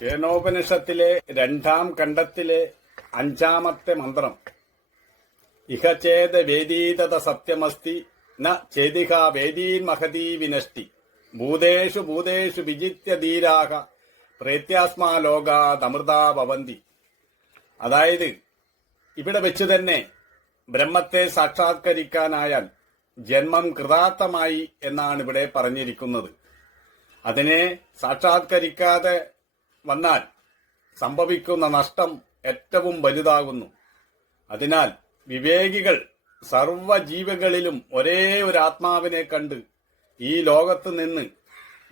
കേനോപനിഷത്തിലെ രണ്ടാം ഖണ്ഡത്തിലെ അഞ്ചാമത്തെ മന്ത്രം. ഇഹ ചേത വേദീതത സത്യമസ്തി ന ചേതിഹ വേദീൻ മഹതീ വിനഷ്ടി. ഭൂതേഷു ഭൂതേഷു വിജിത്യ ധീരാഹ പ്രേത്യാസ്മാ ലോകാതമൃതാ ഭവന്തി. അതായത് ഇവിടെ വെച്ച് തന്നെ ബ്രഹ്മത്തെ സാക്ഷാത്കരിക്കാനായാൽ ജന്മം കൃതാർത്ഥമായി എന്നാണ് ഇവിടെ പറഞ്ഞിരിക്കുന്നത്. അതിനെ സാക്ഷാത്കരിക്കാതെ വന്നാൽ സംഭവിക്കുന്ന നഷ്ടം ഏറ്റവും വലുതാകുന്നു. അതിനാൽ വിവേകികൾ സർവജീവികളിലും ഒരേ ഒരു ആത്മാവിനെ കണ്ട് ഈ ലോകത്ത് നിന്ന്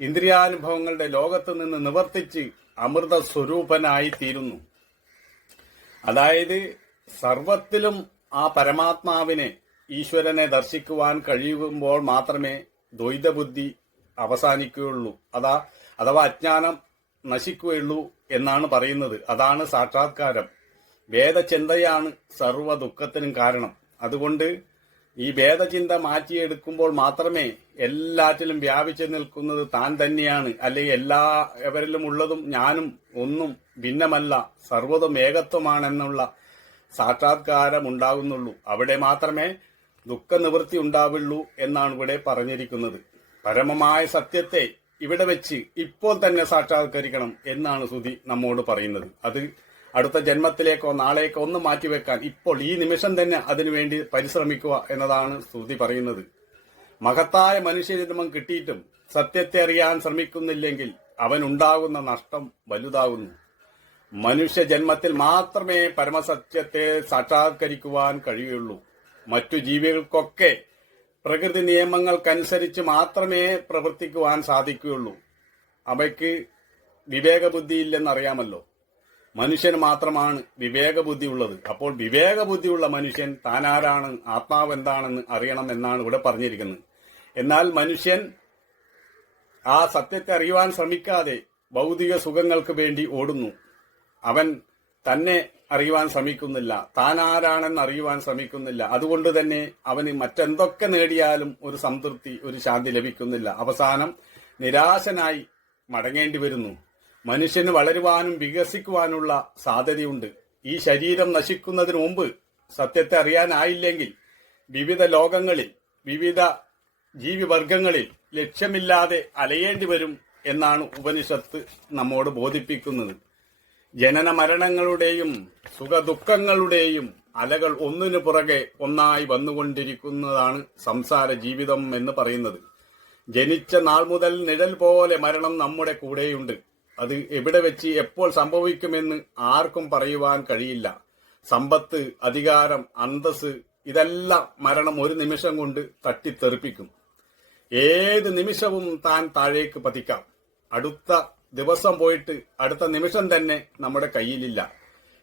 ഇന്ദ്രിയാനുഭവങ്ങളുടെ ലോകത്ത് നിന്ന് നിവർത്തിച്ച് അമൃത സ്വരൂപനായി തീരുന്നു അതായത് സർവത്തിലും ആ പരമാത്മാവിനെ ഈശ്വരനെ ദർശിക്കുവാൻ കഴിയുമ്പോൾ മാത്രമേ ദ്വൈതബുദ്ധി അവസാനിക്കുകയുള്ളൂ. അതാ അഥവാ അജ്ഞാനം നശിക്കുകയുള്ളൂ എന്നാണ് പറയുന്നത്. അതാണ് സാക്ഷാത്കാരം. വേദചിന്തയാണ് സർവ ദുഃഖത്തിനും കാരണം. അതുകൊണ്ട് ഈ വേദചിന്ത മാറ്റിയെടുക്കുമ്പോൾ മാത്രമേ എല്ലാറ്റിലും വ്യാപിച്ചു നിൽക്കുന്നത് താൻ തന്നെയാണ്. അല്ലെങ്കിൽ എല്ലാവരിലും ഉള്ളതും ഞാനും ഒന്നും ഭിന്നമല്ല സർവതും ഏകത്വമാണെന്നുള്ള സാക്ഷാത്കാരം ഉണ്ടാകുന്നുള്ളൂ. അവിടെ മാത്രമേ ദുഃഖനിവൃത്തി ഉണ്ടാവുള്ളൂ എന്നാണ് ഇവിടെ പറഞ്ഞിരിക്കുന്നത്. പരമമായ സത്യത്തെ ഇവിടെ വെച്ച് ഇപ്പോൾ തന്നെ സാക്ഷാത്കരിക്കണം എന്നാണ് സുധി നമ്മോട് പറയുന്നത്. അത് അടുത്ത ജന്മത്തിലേക്കോ നാളേക്കോ ഒന്നും മാറ്റിവെക്കാൻ ഇപ്പോൾ ഈ നിമിഷം തന്നെ അതിനുവേണ്ടി പരിശ്രമിക്കുക എന്നതാണ് സുധി പറയുന്നത്. മഹത്തായ മനുഷ്യജന്മം കിട്ടിയിട്ടും സത്യത്തെ അറിയാൻ ശ്രമിക്കുന്നില്ലെങ്കിൽ അവൻ ഉണ്ടാകുന്ന നഷ്ടം വലുതാകുന്നു. മനുഷ്യ ജന്മത്തിൽ മാത്രമേ പരമസത്യത്തെ സാക്ഷാത്കരിക്കുവാൻ കഴിയുള്ളൂ. മറ്റു ജീവികൾക്കൊക്കെ പ്രകൃതി നിയമങ്ങൾക്കനുസരിച്ച് മാത്രമേ പ്രവർത്തിക്കുവാൻ സാധിക്കുകയുള്ളൂ. അവയ്ക്ക് വിവേകബുദ്ധിയില്ലെന്നറിയാമല്ലോ. മനുഷ്യന് മാത്രമാണ് വിവേകബുദ്ധി ഉള്ളത് അപ്പോൾ വിവേകബുദ്ധിയുള്ള മനുഷ്യൻ താനാരാണ് ആത്മാവ് എന്താണെന്ന് അറിയണം എന്നാണ് ഇവിടെ പറഞ്ഞിരിക്കുന്നത്. എന്നാൽ മനുഷ്യൻ ആ സത്യത്തെ അറിയുവാൻ ശ്രമിക്കാതെ ഭൗതിക സുഖങ്ങൾക്ക് വേണ്ടി ഓടുന്നു. അവൻ തന്നെ അറിയുവാൻ ശ്രമിക്കുന്നില്ല. താൻ ആരാണെന്ന് അറിയുവാൻ ശ്രമിക്കുന്നില്ല. അതുകൊണ്ട് തന്നെ അവന് മറ്റെന്തൊക്കെ നേടിയാലും ഒരു സംതൃപ്തി ഒരു ശാന്തി ലഭിക്കുന്നില്ല. അവസാനം നിരാശനായി മടങ്ങേണ്ടി വരുന്നു. മനുഷ്യന് വളരുവാനും വികസിക്കുവാനുള്ള സാധ്യതയുണ്ട്. ഈ ശരീരം നശിക്കുന്നതിന് മുമ്പ് സത്യത്തെ അറിയാനായില്ലെങ്കിൽ വിവിധ ലോകങ്ങളിൽ വിവിധ ജീവിവർഗങ്ങളിൽ ലക്ഷ്യമില്ലാതെ അലയേണ്ടി വരും എന്നാണ് ഉപനിഷത്ത് നമ്മോട് ബോധിപ്പിക്കുന്നത്. ജനന മരണങ്ങളുടെയും സുഖദുഃഖങ്ങളുടെയും അലകൾ ഒന്നിനു പുറകെ ഒന്നായി വന്നുകൊണ്ടിരിക്കുന്നതാണ് സംസാര ജീവിതം എന്ന് പറയുന്നത്. ജനിച്ച നാൾ മുതൽ നിഴൽ പോലെ മരണം നമ്മുടെ കൂടെയുണ്ട്. അത് എവിടെ വെച്ച് എപ്പോൾ സംഭവിക്കുമെന്ന് ആർക്കും പറയുവാൻ കഴിയില്ല. സമ്പത്ത് അധികാരം അന്തസ് ഇതെല്ലാം മരണം ഒരു നിമിഷം കൊണ്ട് തട്ടിത്തെറിപ്പിക്കും. ഏത് നിമിഷവും താൻ താഴേക്ക് പതിക്കാം. അടുത്ത ദിവസം പോയിട്ട് അടുത്ത നിമിഷം തന്നെ നമ്മുടെ കയ്യിലില്ല.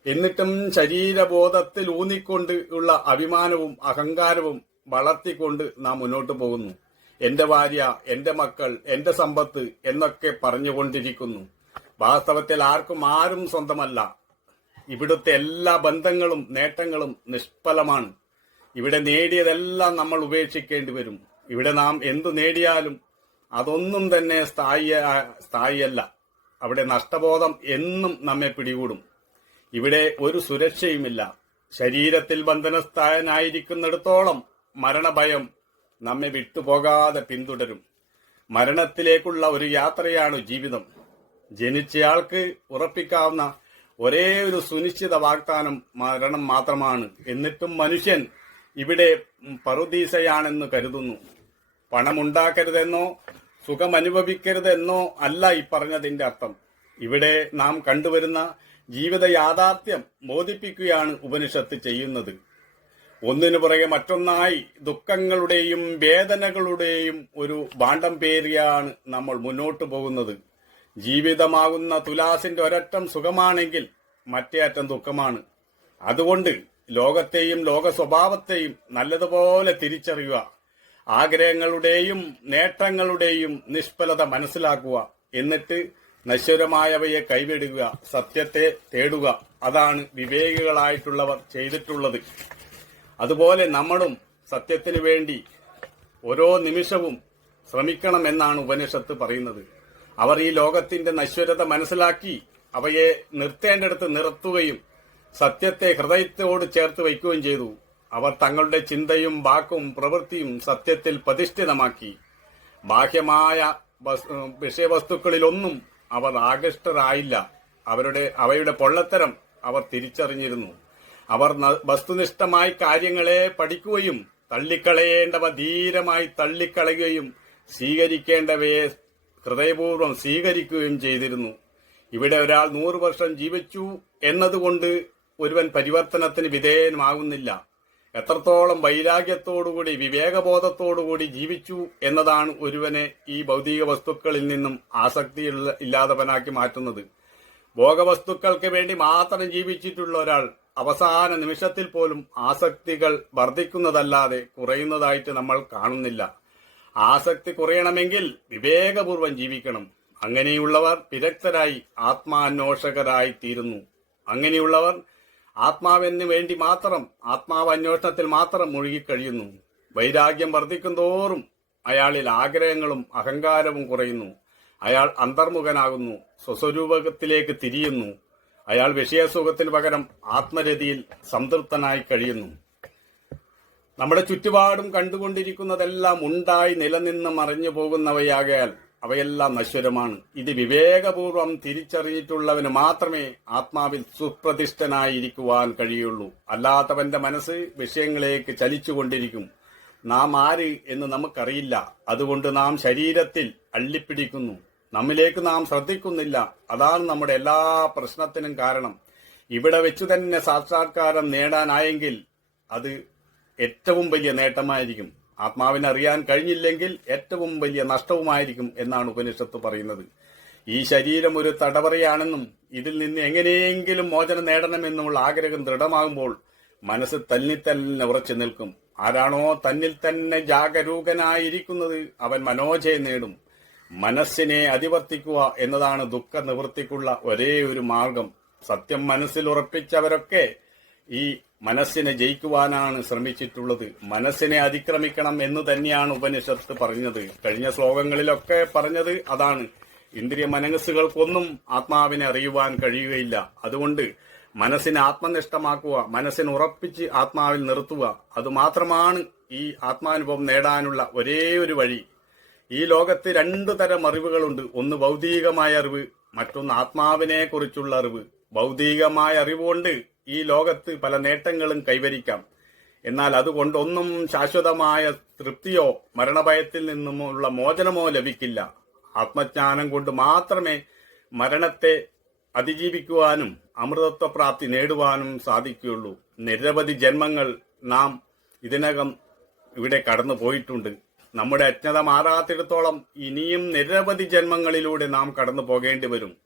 എന്നിട്ടും ശരീരബോധത്തിൽ ഊന്നിക്കൊണ്ട് ഉള്ള അഭിമാനവും അഹങ്കാരവും വളർത്തിക്കൊണ്ട് നാം മുന്നോട്ട് പോകുന്നു. എന്റെ ഭാര്യ എന്റെ മക്കൾ എന്റെ സമ്പത്ത് എന്നൊക്കെ പറഞ്ഞുകൊണ്ടിരിക്കുന്നു. വാസ്തവത്തിൽ ആർക്കും ആരും സ്വന്തമല്ല. ഇവിടുത്തെ എല്ലാ ബന്ധങ്ങളും നേട്ടങ്ങളും നിഷ്ഫലമാണ്. ഇവിടെ നേടിയതെല്ലാം നമ്മൾ ഉപേക്ഷിക്കേണ്ടി വരും. ഇവിടെ നാം എന്തു നേടിയാലും അതൊന്നും തന്നെ സ്ഥായി സ്ഥായിയല്ല. അവിടെ നഷ്ടബോധം എന്നും നമ്മെ പിടികൂടും. ഇവിടെ ഒരു സുരക്ഷയുമില്ല. ശരീരത്തിൽ ബന്ധനസ്ഥായനായിരിക്കുന്നിടത്തോളം മരണഭയം നമ്മെ വിട്ടുപോകാതെ പിന്തുടരും. മരണത്തിലേക്കുള്ള ഒരു യാത്രയാണ് ജീവിതം. ജനിച്ചയാൾക്ക് ഉറപ്പിക്കാവുന്ന ഒരേ ഒരു സുനിശ്ചിത വാഗ്ദാനം മരണം മാത്രമാണ്. എന്നിട്ടും മനുഷ്യൻ ഇവിടെ പറുദീസയാണെന്ന് കരുതുന്നു. പണമുണ്ടാക്കരുതെന്നോ സുഖമനുഭവിക്കരുതെന്നോ അല്ല ഈ പറഞ്ഞതിന്റെ അർത്ഥം. ഇവിടെ നാം കണ്ടുവരുന്ന ജീവിത യാഥാർത്ഥ്യം ബോധിപ്പിക്കുകയാണ് ഉപനിഷത്ത് ചെയ്യുന്നത്. ഒന്നിനു പുറകെ മറ്റൊന്നായി ദുഃഖങ്ങളുടെയും വേദനകളുടെയും ഒരു ഭാണ്ഡം പേരിയാണ് നമ്മൾ മുന്നോട്ടു പോകുന്നത്. ജീവിതമാകുന്ന തുലാസിന്റെ ഒരറ്റം സുഖമാണെങ്കിൽ മറ്റേ അറ്റം ദുഃഖമാണ്. അതുകൊണ്ട് ലോകത്തെയും ലോക സ്വഭാവത്തെയും നല്ലതുപോലെ തിരിച്ചറിയുക. ആഗ്രഹങ്ങളുടെയും നേട്ടങ്ങളുടെയും നിഷ്ഫലത മനസ്സിലാക്കുക. എന്നിട്ട് നശ്വരമായവയെ കൈവിടുക സത്യത്തെ തേടുക. അതാണ് വിവേകികളായിട്ടുള്ളവർ ചെയ്തിട്ടുള്ളത്. അതുപോലെ നമ്മളും സത്യത്തിനു വേണ്ടി ഓരോ നിമിഷവും ശ്രമിക്കണമെന്നാണ് ഉപനിഷത്ത് പറയുന്നത്. അവർ ഈ ലോകത്തിന്റെ നശ്വരത മനസ്സിലാക്കി അവയെ നിർത്തേണ്ടടുത്ത് നിർത്തുകയും സത്യത്തെ ഹൃദയത്തോട് ചേർത്ത് വയ്ക്കുകയും ചെയ്തു. അവർ തങ്ങളുടെ ചിന്തയും വാക്കും പ്രവൃത്തിയും സത്യത്തിൽ പ്രതിഷ്ഠിതമാക്കി. ബാഹ്യമായ വസ്- വിഷയവസ്തുക്കളിലൊന്നും അവർ ആകൃഷ്ടരായില്ല. അവരുടെ അവയുടെ പൊള്ളത്തരം അവർ തിരിച്ചറിഞ്ഞിരുന്നു. അവർ വസ്തുനിഷ്ഠമായി കാര്യങ്ങളെ പഠിക്കുകയും തള്ളിക്കളയേണ്ടവ ധീരമായി തള്ളിക്കളയുകയും സ്വീകരിക്കേണ്ടവയെ ഹൃദയപൂർവം സ്വീകരിക്കുകയും ചെയ്തിരുന്നു. ഇവിടെ ഒരാൾ നൂറ് വർഷം ജീവിച്ചു എന്നതുകൊണ്ട് ഒരുവൻ പരിവർത്തനത്തിന് വിധേയമാകുന്നില്ല എത്രത്തോളം വൈരാഗ്യത്തോടുകൂടി വിവേകബോധത്തോടുകൂടി ജീവിച്ചു എന്നതാണ് ഒരുവനെ ഈ ഭൗതിക വസ്തുക്കളിൽ നിന്നും ആസക്തി ഇല്ലാത്തവനാക്കി മാറ്റുന്നത്. ഭോഗവസ്തുക്കൾക്ക് വേണ്ടി മാത്രം ജീവിച്ചിട്ടുള്ള ഒരാൾ അവസാന നിമിഷത്തിൽ പോലും ആസക്തികൾ വർദ്ധിക്കുന്നതല്ലാതെ കുറയുന്നതായിട്ട് നമ്മൾ കാണുന്നില്ല. ആസക്തി കുറയണമെങ്കിൽ വിവേകപൂർവം ജീവിക്കണം. അങ്ങനെയുള്ളവർ വിദഗ്ധരായി ആത്മാന്വേഷകരായി തീരുന്നു. അങ്ങനെയുള്ളവർ ആത്മാവിന് വേണ്ടി മാത്രം ആത്മാവ് അന്വേഷണത്തിൽ മാത്രം മുഴുകിക്കഴിയുന്നു. വൈരാഗ്യം വർദ്ധിക്കും തോറും അയാളിൽ ആഗ്രഹങ്ങളും അഹങ്കാരവും കുറയുന്നു. അയാൾ അന്തർമുഖനാകുന്നു സ്വസ്വരൂപത്തിലേക്ക് തിരിയുന്നു. അയാൾ വിഷയസുഖത്തിന് പകരം ആത്മരതിയിൽ സംതൃപ്തനായി കഴിയുന്നു. നമ്മുടെ ചുറ്റുപാടും കണ്ടുകൊണ്ടിരിക്കുന്നതെല്ലാം ഉണ്ടായി നിലനിന്ന് മറിഞ്ഞു പോകുന്നവയാകയാൽ അവയെല്ലാം നശ്വരമാണ്. ഇത് വിവേകപൂർവം തിരിച്ചറിഞ്ഞിട്ടുള്ളവന് മാത്രമേ ആത്മാവിൽ സുപ്രതിഷ്ഠനായിരിക്കുവാൻ കഴിയുള്ളൂ. അല്ലാത്തവന്റെ മനസ്സ് വിഷയങ്ങളിലേക്ക് ചലിച്ചുകൊണ്ടിരിക്കും. നാം ആര് എന്ന് നമുക്കറിയില്ല. അതുകൊണ്ട് നാം ശരീരത്തിൽ അള്ളിപ്പിടിക്കുന്നു. നമ്മിലേക്ക് നാം ശ്രദ്ധിക്കുന്നില്ല. അതാണ് നമ്മുടെ എല്ലാ പ്രശ്നത്തിനും കാരണം. ഇവിടെ വെച്ചു തന്നെ സാക്ഷാത്കാരം നേടാനായെങ്കിൽ അത് ഏറ്റവും വലിയ നേട്ടമായിരിക്കും. ആത്മാവിനെ അറിയാൻ കഴിഞ്ഞില്ലെങ്കിൽ ഏറ്റവും വലിയ നഷ്ടവുമായിരിക്കും എന്നാണ് ഉപനിഷത്ത് പറയുന്നത്. ഈ ശരീരം ഒരു തടവറയാണെന്നും ഇതിൽ നിന്ന് എങ്ങനെയെങ്കിലും മോചനം നേടണമെന്നുമുള്ള ആഗ്രഹം ദൃഢമാകുമ്പോൾ മനസ്സ് തന്നിൽ തന്നെ ഉറച്ചു നിൽക്കും. ആരാണോ തന്നിൽ തന്നെ ജാഗരൂകനായിരിക്കുന്നത് അവൻ മനോജയം നേടും. മനസ്സിനെ അധിവർത്തിക്കുക എന്നതാണ് ദുഃഖ നിവൃത്തിക്കുള്ള ഒരേ ഒരു മാർഗം. സത്യം മനസ്സിൽ ഉറപ്പിച്ചവരൊക്കെ ഈ മനസ്സിനെ ജയിക്കുവാനാണ് ശ്രമിച്ചിട്ടുള്ളത്. മനസ്സിനെ അതിക്രമിക്കണം എന്ന് തന്നെയാണ് ഉപനിഷത്ത് പറഞ്ഞത്. കഴിഞ്ഞ ശ്ലോകങ്ങളിലൊക്കെ പറഞ്ഞത് അതാണ്. ഇന്ദ്രിയ മനസ്സുകൾക്കൊന്നും ആത്മാവിനെ അറിയുവാൻ കഴിയുകയില്ല. അതുകൊണ്ട് മനസ്സിനെ ആത്മനിഷ്ഠമാക്കുക മനസ്സിനെ ഉറപ്പിച്ച് ആത്മാവിൽ നിർത്തുക അതുമാത്രമാണ് ഈ ആത്മാനുഭവം നേടാനുള്ള ഒരേ ഒരു വഴി. ഈ ലോകത്ത് രണ്ടു തരം അറിവുകളുണ്ട്. ഒന്ന് ഭൗതികമായ അറിവ് മറ്റൊന്ന് ആത്മാവിനെ കുറിച്ചുള്ള അറിവ്. ഭൗതികമായ അറിവുകൊണ്ട് ഈ ലോകത്ത് പല നേട്ടങ്ങളും കൈവരിക്കാം. എന്നാൽ അതുകൊണ്ടൊന്നും ശാശ്വതമായ തൃപ്തിയോ മരണഭയത്തിൽ നിന്നുമുള്ള മോചനമോ ലഭിക്കില്ല. ആത്മജ്ഞാനം കൊണ്ട് മാത്രമേ മരണത്തെ അതിജീവിക്കുവാനും അമൃതത്വപ്രാപ്തി നേടുവാനും സാധിക്കുകയുള്ളൂ. നിരവധി ജന്മങ്ങൾ നാം ഇതിനകം ഇവിടെ കടന്നു പോയിട്ടുണ്ട്. നമ്മുടെ അജ്ഞത മാറാത്തിടത്തോളം ഇനിയും നിരവധി ജന്മങ്ങളിലൂടെ നാം കടന്നു പോകേണ്ടി വരും.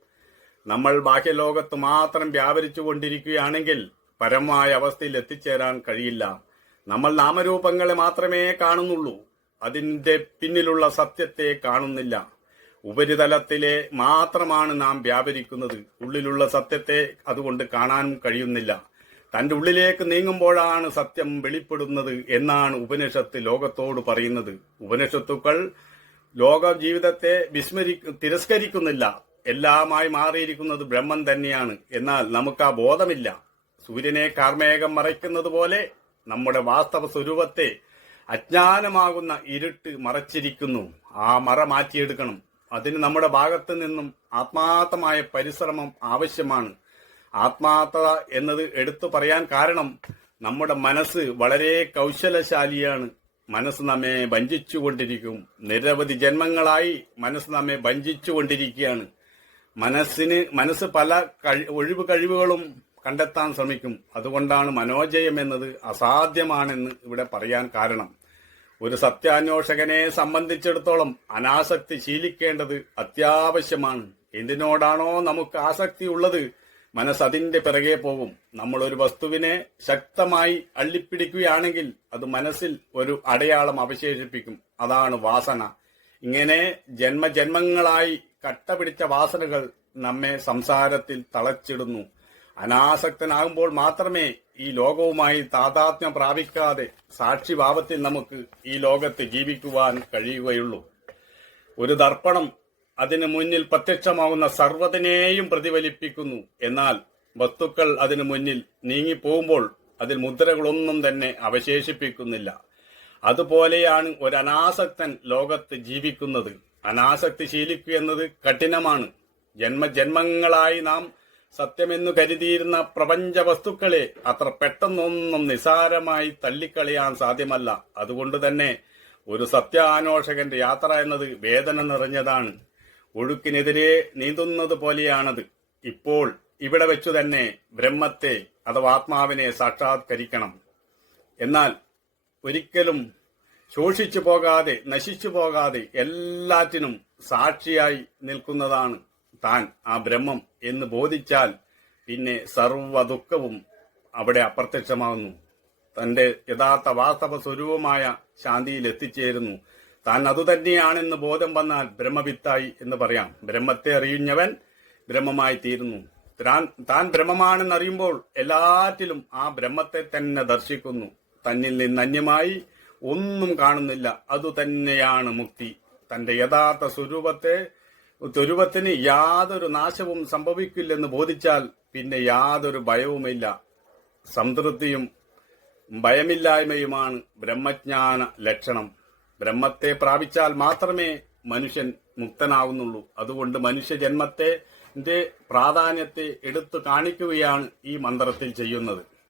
നമ്മൾ ബാഹ്യലോകത്ത് മാത്രം വ്യാപരിച്ചു കൊണ്ടിരിക്കുകയാണെങ്കിൽ പരമായ അവസ്ഥയിൽ എത്തിച്ചേരാൻ കഴിയില്ല. നമ്മൾ നാമരൂപങ്ങളെ മാത്രമേ കാണുന്നുള്ളൂ. അതിന്റെ പിന്നിലുള്ള സത്യത്തെ കാണുന്നില്ല. ഉപരിതലത്തിലെ മാത്രമാണ് നാം വ്യാപരിക്കുന്നത്. ഉള്ളിലുള്ള സത്യത്തെ അതുകൊണ്ട് കാണാൻ കഴിയുന്നില്ല. തന്റെ ഉള്ളിലേക്ക് നീങ്ങുമ്പോഴാണ് സത്യം വെളിപ്പെടുന്നത് എന്നാണ് ഉപനിഷത്ത് ലോകത്തോട് പറയുന്നത്. ഉപനിഷത്തുക്കൾ ലോക ജീവിതത്തെ വിസ്മരി തിരസ്കരിക്കുന്നില്ല. എല്ലാമായി മാറിയിരിക്കുന്നത് ബ്രഹ്മം തന്നെയാണ്. എന്നാൽ നമുക്ക് ആ ബോധമില്ല. സൂര്യനെ കാർമേഘം മറയ്ക്കുന്നത് പോലെ നമ്മുടെ വാസ്തവ സ്വരൂപത്തെ അജ്ഞാനമാകുന്ന ഇരുട്ട് മറച്ചിരിക്കുന്നു. ആ മറ മാറ്റിയെടുക്കണം. അതിന് നമ്മുടെ ഭാഗത്തു നിന്നും ആത്മാർത്ഥമായ പരിശ്രമം ആവശ്യമാണ്. ആത്മാർത്ഥത എന്നത് എടുത്തു പറയാൻ കാരണം നമ്മുടെ മനസ്സ് വളരെ കൗശലശാലിയാണ്. മനസ്സ് നമ്മെ വഞ്ചിച്ചുകൊണ്ടിരിക്കും. നിരവധി ജന്മങ്ങളായി മനസ്സ് നമ്മെ വഞ്ചിച്ചുകൊണ്ടിരിക്കുകയാണ്. മനസ്സിന് മനസ്സ് പല ഒഴിവ് കഴിവുകളും കണ്ടെത്താൻ ശ്രമിക്കും. അതുകൊണ്ടാണ് മനോജയം എന്നത് അസാധ്യമാണെന്ന് ഇവിടെ പറയാൻ കാരണം. ഒരു സത്യാന്വേഷകനെ സംബന്ധിച്ചിടത്തോളം അനാസക്തി ശീലിക്കേണ്ടത് അത്യാവശ്യമാണ്. എന്തിനോടാണോ നമുക്ക് ആസക്തി ഉള്ളത് മനസ്സ് അതിന്റെ പിറകെ പോകും. നമ്മൾ ഒരു വസ്തുവിനെ ശക്തമായി അള്ളിപ്പിടിക്കുകയാണെങ്കിൽ അത് മനസ്സിൽ ഒരു അടയാളം അവശേഷിപ്പിക്കും. അതാണ് വാസന. ഇങ്ങനെ ജന്മജന്മങ്ങളായി കട്ട പിടിച്ച വാസനകൾ നമ്മെ സംസാരത്തിൽ തളച്ചിടുന്നു. അനാസക്തനാകുമ്പോൾ മാത്രമേ ഈ ലോകവുമായി താതാത്മ്യം പ്രാപിക്കാതെ സാക്ഷിഭാവത്തിൽ നമുക്ക് ഈ ലോകത്ത് ജീവിക്കുവാൻ കഴിയുകയുള്ളൂ. ഒരു ദർപ്പണം അതിന് മുന്നിൽ പ്രത്യക്ഷമാവുന്ന സർവതിനെയും പ്രതിഫലിപ്പിക്കുന്നു. എന്നാൽ വസ്തുക്കൾ അതിനു മുന്നിൽ നീങ്ങിപ്പോകുമ്പോൾ അതിൽ മുദ്രകളൊന്നും തന്നെ അവശേഷിപ്പിക്കുന്നില്ല. അതുപോലെയാണ് ഒരു അനാസക്തൻ ലോകത്ത് ജീവിക്കുന്നത്. അനാസക്തി ശീലിക്കുക എന്നത് കഠിനമാണ് ജന്മജന്മങ്ങളായി നാം സത്യമെന്നു കരുതിയിരുന്ന പ്രപഞ്ച വസ്തുക്കളെ അത്ര പെട്ടെന്നൊന്നും നിസാരമായി തള്ളിക്കളയാൻ സാധ്യമല്ല. അതുകൊണ്ട് തന്നെ ഒരു സത്യാന്വേഷകന്റെ യാത്ര എന്നത് വേദന നിറഞ്ഞതാണ്. ഒഴുക്കിനെതിരെ നീന്തുന്നത് പോലെയാണത്. ഇപ്പോൾ ഇവിടെ വെച്ചു തന്നെ ബ്രഹ്മത്തെ അഥവാ ആത്മാവിനെ സാക്ഷാത്കരിക്കണം. എന്നാൽ ഒരിക്കലും ശോഷിച്ചു പോകാതെ നശിച്ചു പോകാതെ എല്ലാറ്റിനും സാക്ഷിയായി നിൽക്കുന്നതാണ് താൻ ആ ബ്രഹ്മം എന്ന് ബോധിച്ചാൽ പിന്നെ സർവ ദുഃഖവും അവിടെ അപ്രത്യക്ഷമാകുന്നു. തന്റെ യഥാർത്ഥ വാസ്തവ സ്വരൂപമായ ശാന്തിയിൽ എത്തിച്ചേരുന്നു. താൻ അതുതന്നെയാണെന്ന് ബോധം വന്നാൽ ബ്രഹ്മവിത്തായി എന്ന് പറയാം. ബ്രഹ്മത്തെ അറിയുന്നവൻ ബ്രഹ്മമായി തീരുന്നു. താൻ താൻ ബ്രഹ്മമാണെന്ന് അറിയുമ്പോൾ എല്ലാറ്റിലും ആ ബ്രഹ്മത്തെ തന്നെ ദർശിക്കുന്നു. തന്നിൽ നിന്ന് അന്യമായി ഒന്നും കാണുന്നില്ല. അതുതന്നെയാണ് മുക്തി. തന്റെ യഥാർത്ഥ സ്വരൂപത്തെ സ്വരൂപത്തിന് യാതൊരു നാശവും സംഭവിക്കില്ലെന്ന് ബോധിച്ചാൽ പിന്നെ യാതൊരു ഭയവുമില്ല. സംതൃപ്തിയും ഭയമില്ലായ്മയുമാണ് ബ്രഹ്മജ്ഞാന ലക്ഷണം. ബ്രഹ്മത്തെ പ്രാപിച്ചാൽ മാത്രമേ മനുഷ്യൻ മുക്തനാവുന്നുള്ളൂ. അതുകൊണ്ട് മനുഷ്യജന്മത്തെ പ്രാധാന്യത്തെ എടുത്തു കാണിക്കുകയാണ് ഈ മന്ത്രത്തിൽ ചെയ്യുന്നത്.